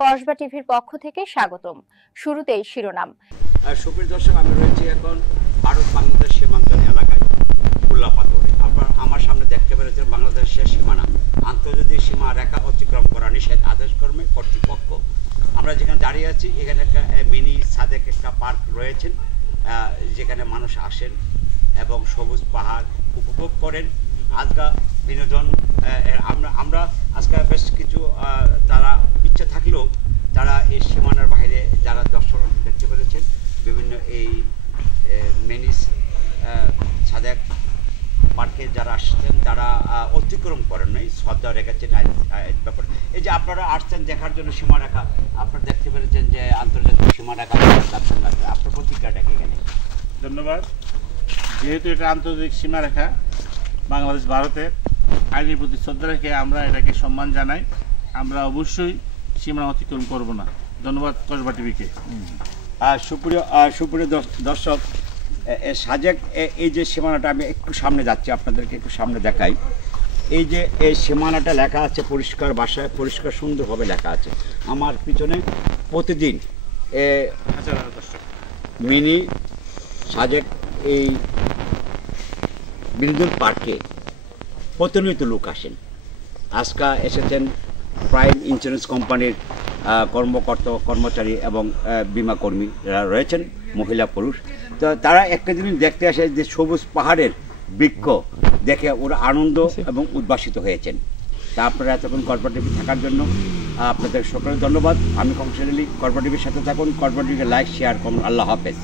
কসবা টিভির পক্ষ থেকে স্বাগতম। শুরুতেই শিরোনাম। সুপ্রিয় দর্শক, আমি রয়েছি এখন ভারত বাংলাদেশ সীমান্ত এলাকায় উল্লাপাথরে। আপনার আমার সামনে দেখতে পেরেছেন বাংলাদেশের সীমানা, আন্তর্জাতিক সীমা রেখা অতিক্রম করা নিষেধ, আদেশ কর্মে কর্তৃপক্ষ। আমরা যেখানে দাঁড়িয়ে আছি এখানে একটা মিনি সাদেক একটা পার্ক রয়েছেন, যেখানে মানুষ আসেন এবং সবুজ পাহাড় উপভোগ করেন। আজকা বিনোদন আমরা আজকে বেশ কিছু তারা ইচ্ছা থাকলেও তারা এই সীমানার বাইরে যারা দর্শন দেখতে পেরেছেন বিভিন্ন এই মিনি সাদেক পার্কে যারা আসছেন তারা অতিক্রম করেন নাই, শ্রদ্ধা রেখেছেন ব্যাপারে। এই যে আপনারা আসছেন দেখার জন্য সীমারেখা, আপনারা দেখতে পেরেছেন যে আন্তর্জাতিক সীমারেখা আপনার প্রতিক্রিয়াটা কি এখানে? ধন্যবাদ। যেহেতু এটা আন্তর্জাতিক সীমারেখা, বাংলাদেশ ভারতের আইনের প্রতি শ্রদ্ধা রেখে আমরা এটাকে সম্মান জানাই। আমরা অবশ্যই সীমানা অতিক্রম করব না। ধন্যবাদ কসবা টিভিকে। সুপ্রিয় দর্শক, সাজেক এই যে সীমানাটা, আমি একটু সামনে যাচ্ছি, আপনাদেরকে একটু সামনে দেখাই। এই যে এই সীমানাটা লেখা আছে পরিষ্কার ভাষায়, পরিষ্কার সুন্দরভাবে লেখা আছে। আমার পিছনে প্রতিদিন মিনি সাজেক এই বিনোদন পার্কে প্রতিনিয়ত লোক আসেন। আজকে এসেছেন প্রাইম ইন্স্যুরেন্স কোম্পানির কর্মচারী এবং বিমা কর্মী যারা রয়েছেন, মহিলা পুরুষ। তো তারা একটা জিনিস দেখতে আসে যে সবুজ পাহাড়ের বৃক্ষ দেখে ওরা আনন্দ এবং উদ্ভাসিত হয়েছেন। তা আপনারা এতক্ষণ কসবা টিভি থাকার জন্য আপনাদের সকলের ধন্যবাদ। আমি কংসের আলী, কসবা টিভির সাথে থাকুন। কসবা টিভিকে লাইক, শেয়ার করুন। আল্লাহ হাফেজ।